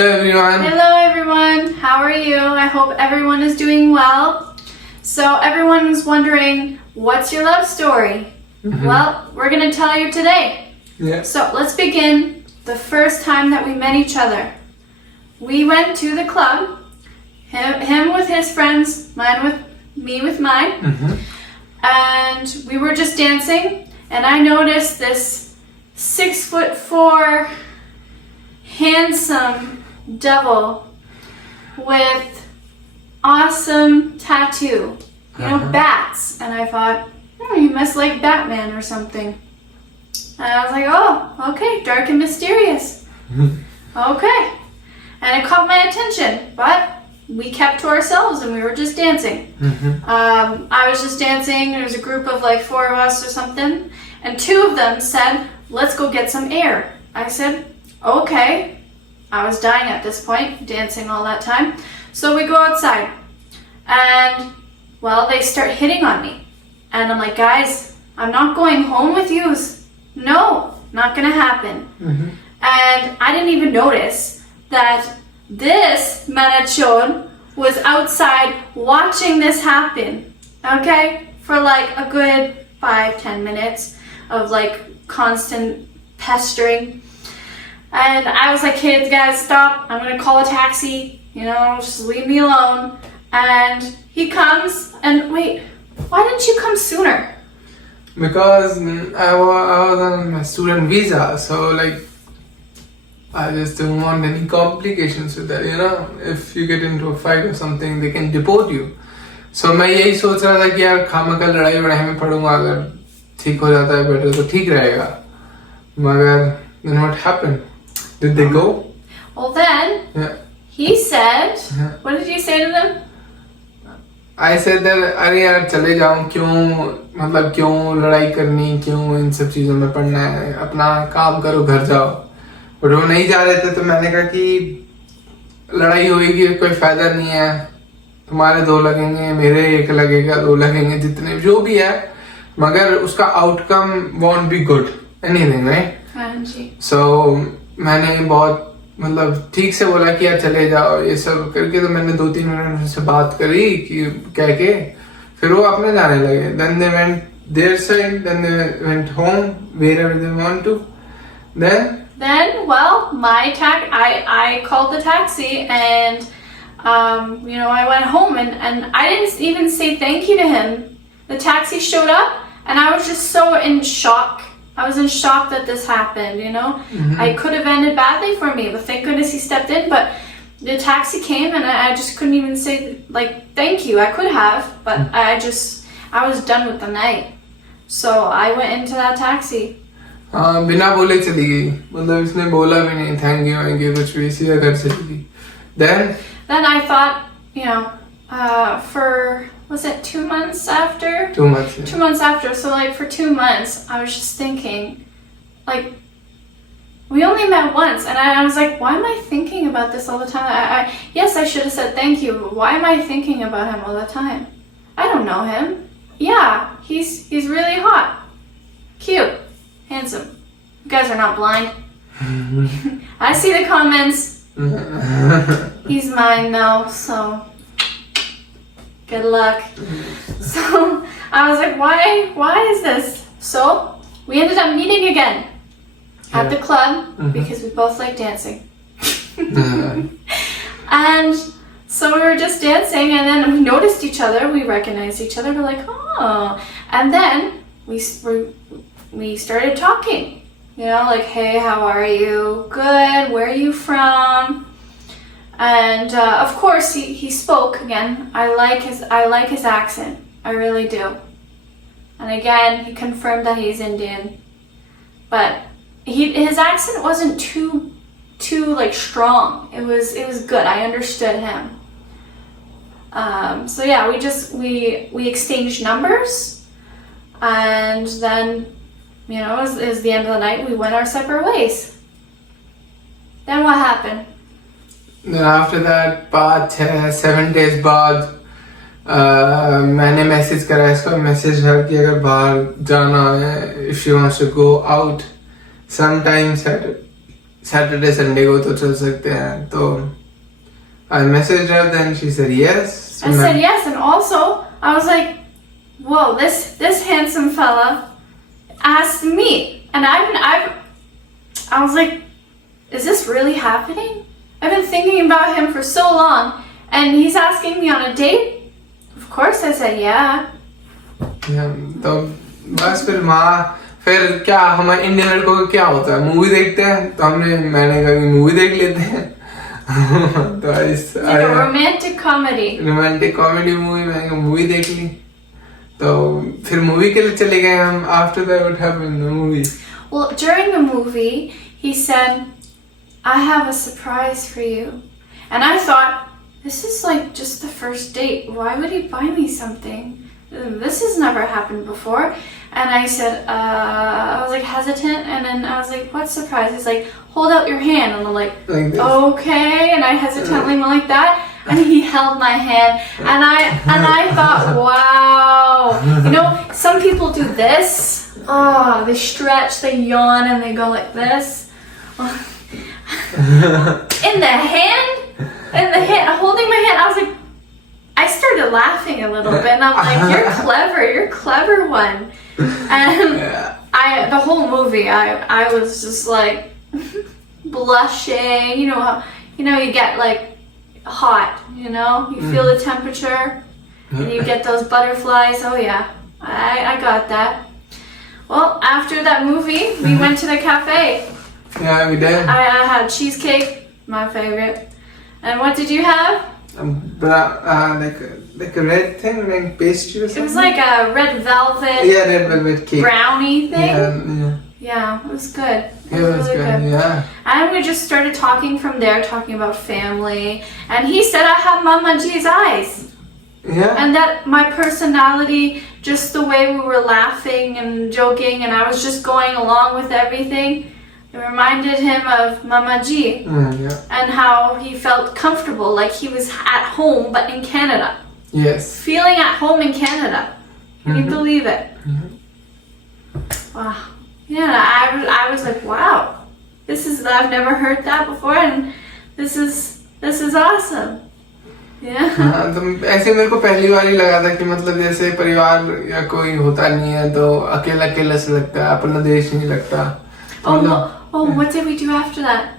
Hello everyone, how are you? I hope everyone is doing well. So everyone is wondering, what's your love story? Well, we're going to tell you today. Yeah. So let's begin the first time that we met each other. We went to the club, him with his friends, me with mine, and we were just dancing, and I noticed this 6'4" handsome devil with awesome tattoo, bats, and I thought, you must like Batman or something. And I was like, oh, okay, dark and mysterious. Okay. And it caught my attention, but we kept to ourselves and we were just dancing. I was just dancing. There was a group of like 4 of us or something, and 2 of them said, let's go get some air. I said, okay. I was dying at this point, dancing all that time. So we go outside, and well, they start hitting on me. And I'm like, guys, I'm not going home with yous. No, not gonna happen. And I didn't even notice that this Marachon was outside watching this happen, okay? For like a good 5-10 minutes of like constant pestering. And I was like, kids, guys, stop. I'm going to call a taxi. Just leave me alone. And he comes, and wait, why didn't you come sooner? Because I was on my student visa, so like I just don't want any complications with that, If you get into a fight or something, they can deport you. So मैं यही सोच रहा था कि यार खामखा लड़ाई में पढ़ूंगा, अगर ठीक हो जाता है बेटर तो ठीक रहेगा. मगर then what happened? Did they go? Well then, he said, what did you say to them? I said that अरे यार चले जाऊं, क्यों लड़ाई करनी, क्यों इन सब चीजों में पढ़ना है, अपना काम करो, घर जाओ. बट वो नहीं जा रहे थे, तो मैंने कहा कि लड़ाई होगी, कोई फायदा नहीं है, तुम्हारे 2 लगेंगे, मेरे 1 लगेगा, 2 लगेंगे, जितने जो भी है, मगर उसका outcome won't be good anything, right? So मैंने बहुत ठीक से बोला कि यार चले जाओ, ये सब करके. तो मैंने 2-3 मिनट से बात करी कि कह के फिर वो अपने जाने लगे. Then they went their side, then they went home wherever they want to. Then well, I called the taxi, and I went home, and I didn't even say thank you to him. The taxi showed up, and I was just so in shock. I was in shock that this happened, I could have ended badly for me, but thank goodness he stepped in. But the taxi came, and I just couldn't even say like thank you. I could have, but I was done with the night. So I went into that taxi. बिना बोले चली गई, इसने बोला भी नहीं thank you कुछ भी, सीधा घर चली गई. Then I thought, for was it 2 months after? 2 months. Yeah. 2 months after. So like for 2 months, I was just thinking, like, we only met once, and I was like, why am I thinking about this all the time? Yes, I should have said thank you. But why am I thinking about him all the time? I don't know him. Yeah, he's really hot, cute, handsome. You guys are not blind. I see the comments. He's mine though, so good luck. So I was like, why is this? So we ended up meeting again at the club because we both like dancing. And so we were just dancing, and then we noticed each other, we recognized each other, we're like, oh. And then we started talking, like, hey, how are you? Good, where are you from? And of course he spoke again. I like his accent. I really do. And again, he confirmed that he's Indian. But his accent wasn't too like strong. It was good. I understood him. So yeah, we exchanged numbers, and then it was the end of the night. We went our separate ways. Then what happened? Then after that, 7 days बाद मैंने message करा इसका, message है कि अगर बाहर जाना है, if she wants to go out sometime Saturday Sunday को तो चल सकते हैं. तो I messaged her, then she said yes. I said yes, and also I was like, whoa, this handsome fella asked me, and I was like, is this really happening? I've been thinking about him for so long, and he's asking me on a date. Of course I said yeah. तो बस फिर क्या हमारे Indian लड़कों को क्या होता है, मूवी देखते हैं. तो मैंने कहा मूवी देख लेते हैं. तो रोमांटिक कॉमेडी मूवी देख ली. तो फिर मूवी के लिए चले गए हम. After that what happened in the movie? Well, during the movie, he said, I have a surprise for you. And I thought, this is like just the first date. Why would he buy me something? This has never happened before. And I said, I was like hesitant. And then I was like, what surprise? He's like, hold out your hand. And I'm like okay. And I hesitantly went like that. And he held my hand. And I thought, wow. You know, some people do this. Oh, they stretch, they yawn, and they go like this. In the hand, holding my hand, I was like, I started laughing a little bit, and I'm like, you're clever one. And the whole movie, I was just like blushing. You know, you get like hot. You know, you feel the temperature, and you get those butterflies. Oh yeah, I got that. Well, after that movie, we went to the cafe. Yeah, we did. I had cheesecake, my favorite. And what did you have? Like a red thing, like pastry or something. It was like a red velvet. Yeah, red velvet cake. Brownie thing. Yeah, it was good. It was really good. Yeah. And we just started talking from there, talking about family. And he said I have Mama G's eyes. Yeah. And that my personality, just the way we were laughing and joking, and I was just going along with everything, it reminded him of Mama G. Yeah. And how he felt comfortable, like he was at home, but in Canada. Yes. Feeling at home in Canada. Can you believe it? Wow. Yeah, I was like, wow. I've never heard that before, and this is awesome. हाँ, तो ऐसे मेरे को पहली बार ही लगा था कि मतलब जैसे परिवार या कोई होता नहीं है तो अकेला अकेला से लगता है, अपना देश नहीं लगता. What did we do after that?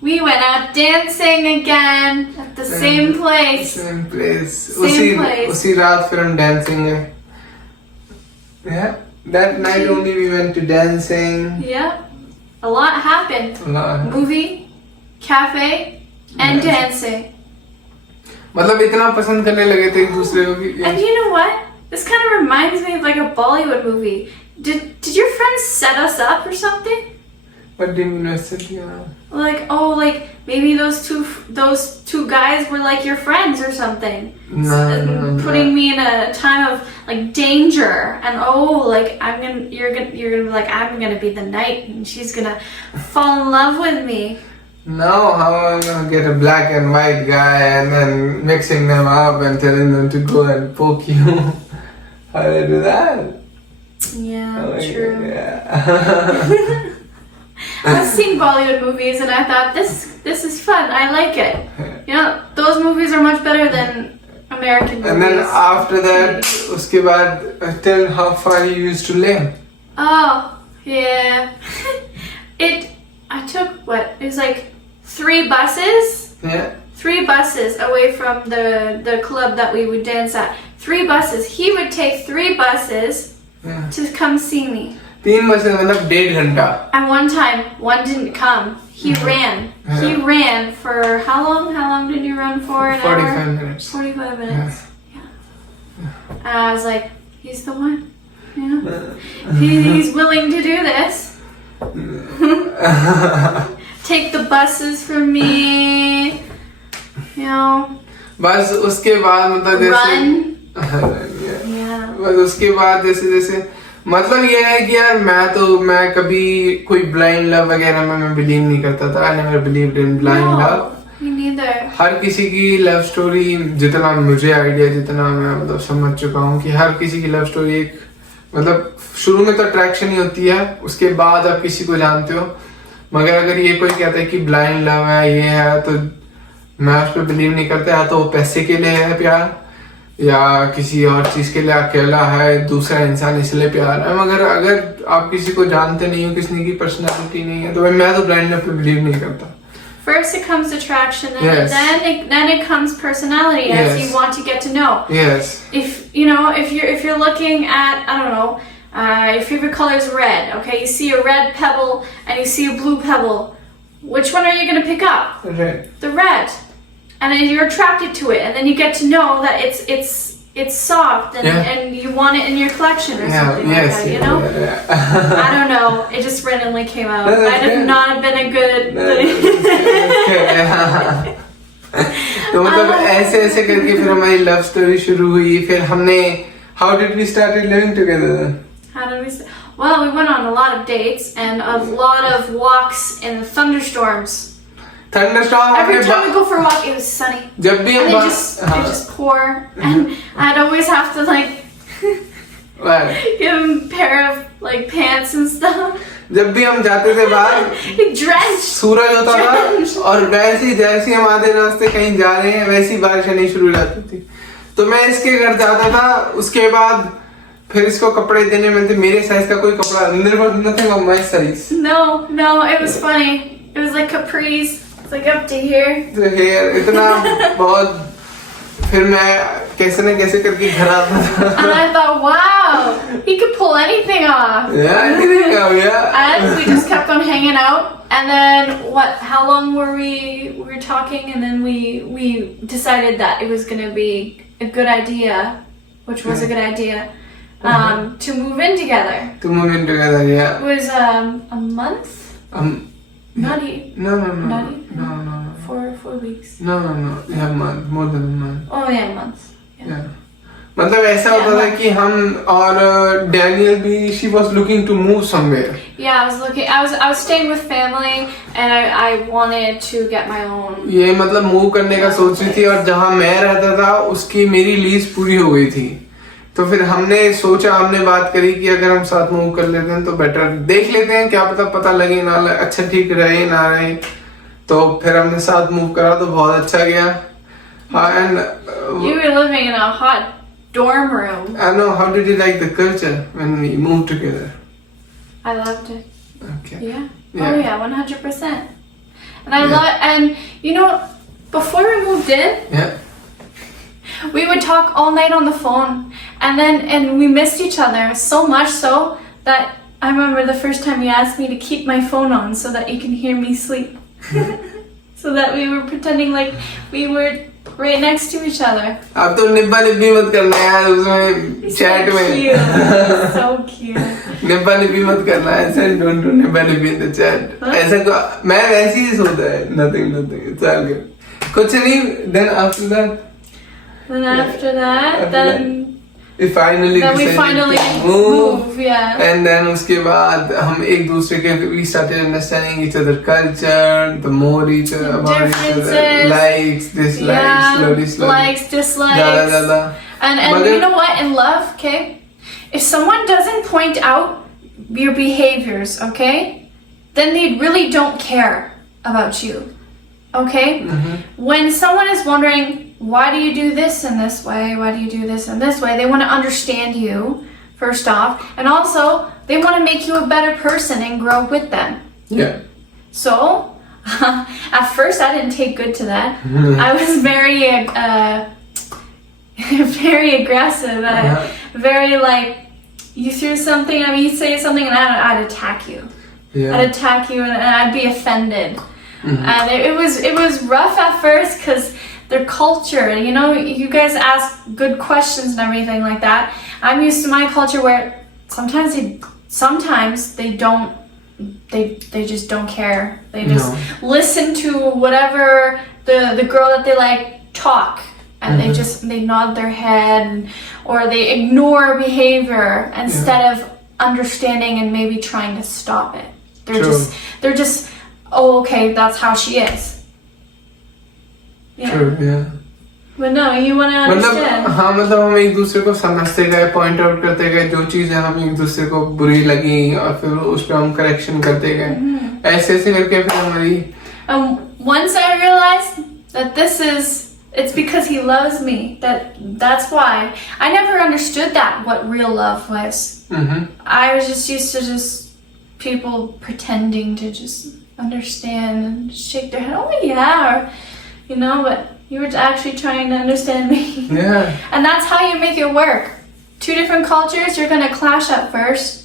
We went out dancing again at the same place. Same place. उसी रात फिर हम dancing है. Yeah, that night only we went to dancing. Yeah, a lot happened. Movie, cafe, and dancing. मतलब इतना पसंद करने लगे थे एक दूसरे को कि. And you know what? This kind of reminds me of like a Bollywood movie. Did your friends set us up or something? What do you mean set you up? Like maybe those two guys were like your friends or something. No. Putting me in a time of like danger, and you're gonna be like, I'm gonna be the knight and she's gonna fall in love with me. No, how am I gonna get a black and white guy and then mixing them up and telling them to go and poke you? How do I do that? Yeah, true. Yeah. I was seeing Bollywood movies and I thought this is fun. I like it. You know, those movies are much better than American movies. And then after that, उसके बाद tell how far you used to live. Oh, yeah. I took it was like 3 buses. Yeah. 3 buses away from the club that we would dance at. 3 buses. He would take 3 buses to come see me. 3 buses मतलब 1.5 घंटा. And one time, one didn't come. He ran. Yeah. He ran for how long? How long did you run for? An 45 hour? minutes. 45 minutes. Yeah. And I was like, he's the one. Yeah. He's willing to do this. Take the buses for me. You know. बस उसके बाद मतलब जैसे. Run. Yeah. बस उसके बाद जैसे मतलब ये है कि यार मैं कभी कोई ब्लाइंड लव वगैरह में मैं बिलीव नहीं करता था. I never believed in blind love. Me neither. हर किसी की लव स्टोरी जितना मुझे आइडिया जितना मैं मतलब समझ चुका हूँ कि हर किसी की लव स्टोरी एक मतलब शुरू में तो अट्रैक्शन ही होती है, उसके बाद आप किसी को जानते हो मगर अगर ये कोई कहता है कि ब्लाइंड लव है ये है तो मैं उस पर बिलीव नहीं करता। या तो पैसे के लिए है प्यार या किसी और चीज के लिए अकेला है दूसरा इंसान इसलिए प्यार है। मगर अगर आप किसी को जानते नहीं हो किसी की पर्सनालिटी नहीं है तो मैं तो ब्लाइंड लव पे बिलीव नहीं करता। First it comes attraction, and Yes. then it comes personality as Yes. you want to get to know. Yes. If you're looking at, I don't know, your favorite color is red. Okay, you see a red pebble and you see a blue pebble. Which one are you going to pick up? Red. The red, and then you're attracted to it, and then you get to know that it's soft and you want it in your collection or something like that. You know. Yeah. I don't know. It just randomly came out. No, that's Might have good. not have been a good. तो मतलब ऐसे ऐसे करके फिर हमारी love story शुरू हुई। फिर हमने how did we started living together? How did we? Well, we went on a lot of dates and a lot of walks in the thunderstorms. Thunderstorm Every time we go for a walk, it was sunny. जब भी And हम they just pour, and I'd always have to like give him a pair of like pants and stuff. जब भी हम जाते थे बाहर Drenched. सूरज होता था और जैसे हम आधे रास्ते कहीं जा रहे हैं वैसी बारिश आनी शुरू हो जाती थी। तो मैं इसके घर जाता था उसके बाद फिर इसको कपड़े देने में थे मेरे साइज का कोई कपड़ा nothing of my size. No, it was funny. It was like capris. It's like up to here. तो हेयर इतना बहुत फिर मैं कैसे न कैसे करके घर आता था। And I thought, wow, he could pull anything off. Yeah. And we just kept on hanging out. And then how long were we were talking, and then we decided that it was going to be a good idea, which was a good idea, to move in together. To move in together, yeah. It was a month? Not even. No. Not even? No. 4 weeks. No. Yeah, month, more than a month. Oh yeah, months. Yeah. मतलब ऐसा होता था कि हम और Daniel भी she was looking to move somewhere. Yeah, I was staying with family and I wanted to get my own. ये मतलब मूव करने का सोच रही थी और जहाँ मैं रहता था उसकी मेरी लीज पूरी हो गई थी। तो फिर हमने बात करी कि अगर हम साथ मूव कर लेते हैं तो बेटर देख लेते हैं क्या पता लगे ना लगे अच्छा ठीक रहे ना रहे। तो फिर हमने साथ मूव करा तो बहुत अच्छा गया। And you were living in a hot dorm room. I know, how did you like the culture when we moved together? I loved it. Okay. Yeah. Yeah. Oh yeah, 100%. And before we moved in, Yeah. we would talk all night on the phone, and we missed each other so much so that I remember the first time you asked me to keep my phone on so that you can hear me sleep. So that we were pretending like we were right next to each other. अब तो निब्बा निब्बी मत करना यार उसमें chat में। So cute. निब्बा निब्बी मत करना ऐसा don't do निब्बा निब्बी in the chat। ऐसा को मैं वैसे ही सोता है nothing it's all good। कुछ नहीं then after that then we finally move, yeah. And then उसके बाद हम एक दूसरे के we started understanding each other culture, the more each other about each other, likes, dislikes, slowly. Likes, dislikes. And you know what? In love, okay, if someone doesn't point out your behaviors, okay, then they really don't care about you. Okay? When someone is wondering, why do you do this in this way? Why do you do this in this way? They want to understand you, first off. And also, they want to make you a better person and grow with them. Yeah. So, at first I didn't take good to that. I was very, very aggressive. Very like, you threw something, you say something and I'd attack you. Yeah. I'd attack you and I'd be offended. And it was rough at first because their culture, you guys ask good questions and everything like that. I'm used to my culture where sometimes they just don't care. They just listen to whatever the girl that they like talk, and they nod their head or they ignore behavior instead of understanding and maybe trying to stop it. They're just oh, okay, that's how she is. Yeah. True, yeah. But no, you want to understand. मतलब हम एक दूसरे को समझते गए, point out करते गए, जो चीजें हम एक दूसरे को बुरी लगी और फिर उस पर हम करेक्शन करते गए। ऐसे ऐसे करके फिर हमारी Once I realized that it's because he loves me. That's why. I never understood what real love was. I was just used to people pretending to just understand and shake their head. Oh yeah, but you were actually trying to understand me. Yeah. And that's how you make it work. Two different cultures, you're gonna clash at first.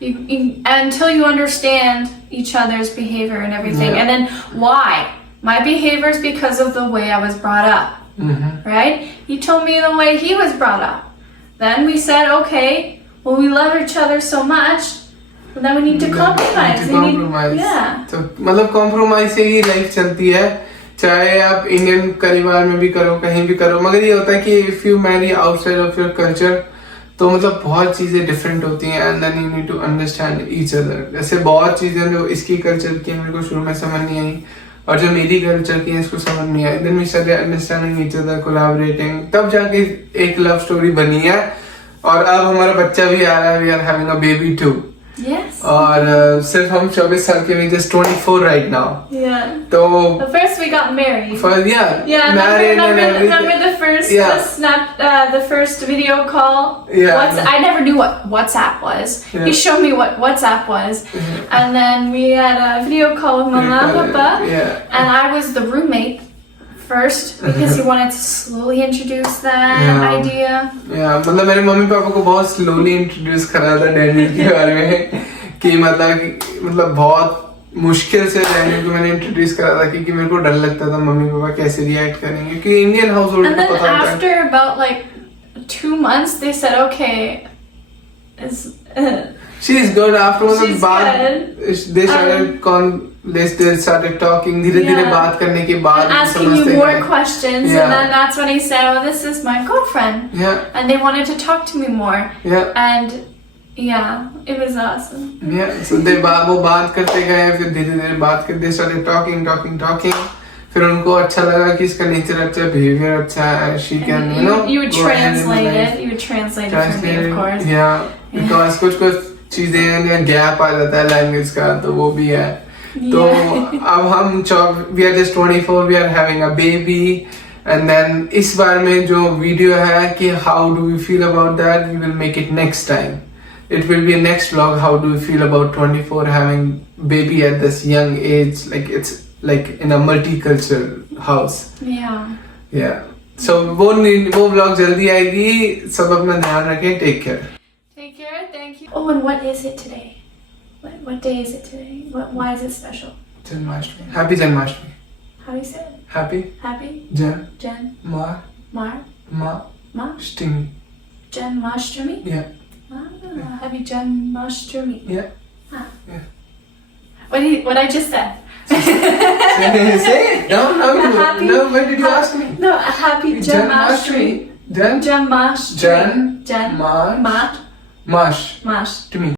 Until you understand each other's behavior and everything. Yeah. And then why? My behavior is because of the way I was brought up. Right? He told me the way he was brought up. Then we said, okay, well, we love each other so much, but then we need to compromise. Yeah. तो मतलब compromise से ही life चलती है, चाहे आप Indian परिवार में भी करो, कहीं भी करो, मगर ये होता है कि if you marry outside of your culture, तो मतलब बहुत चीजें डिफरेंट होती हैं and then you need to understand each other. जैसे बहुत चीजें जो इसकी कल्चर की मेरे को शुरू में समझ नहीं आई और जो मेरी कल्चर की है इसको समझ नहीं आई. Then we started understanding each other, collaborating. तब जाके एक लव स्टोरी बनी है और अब हमारा बच्चा भी आ रहा है. We are having a baby too. Yes. और सिर्फ हम 24 साल के, we just 24 right now. Yeah. तो But first we got married. Yeah, married and everything. remember the first the first video call? Yeah. I never knew what WhatsApp was. Yeah. He showed me what WhatsApp was. And then we had a video call with Mama and Papa. Yeah. And I was the roommate first because he wanted to slowly introduce that idea. Yeah, मतलब मेरे mummy papa को बहुत slowly introduce करा था Daniel के बारे में कि मतलब बहुत मुश्किल से डैनियल को मैंने introduce करा था क्योंकि मेरे को डर लगता था मम्मी पापा कैसे react करेंगे क्योंकि Indian household को पता होता है. And then after about like 2 months they said okay, she's good. After she's बाद they started talking. धीरे-धीरे बात करने के बाद asking you more questions, and then that's when he said, "Oh, this is my girlfriend." Yeah. And they wanted to talk to me more. Yeah. And it was awesome. Yeah. So वो बात करते गए, फिर धीरे-धीरे बात करते, they started talking. फिर उनको अच्छा लगा कि इसका नेचर अच्छा है, बिहेवियर अच्छा है, she can you would translate it. You would translate it for me, of course. Yeah. Because कुछ चीजें हैं, गैप आ जाता है लैंग्वेज का, तो वो भी है. तो अब हम we are just 24, we are having a baby, and then इस बार में जो वीडियो है कि how do we feel about that, we will make it next time. It will be a next vlog. How do we feel about 24 having baby at this young age? Like it's like in a multicultural house. Yeah. So वो vlog जल्दी आएगी. सब अपना ध्यान रखें. Take care. Take care. Thank you. Oh, and what is it today? What day is it today? Why is it special? Janmashtami. Happy Janmashtami. How do you say it? Happy. Jan. Ma. Shtimi. Janmashtami? Yeah. Happy Janmashtami. Yeah. Yeah. What I just said. Say it. No. When did you ask me? No, happy Janmashtami. Janmashtami. Janmashtami. Mash. Mash. To me.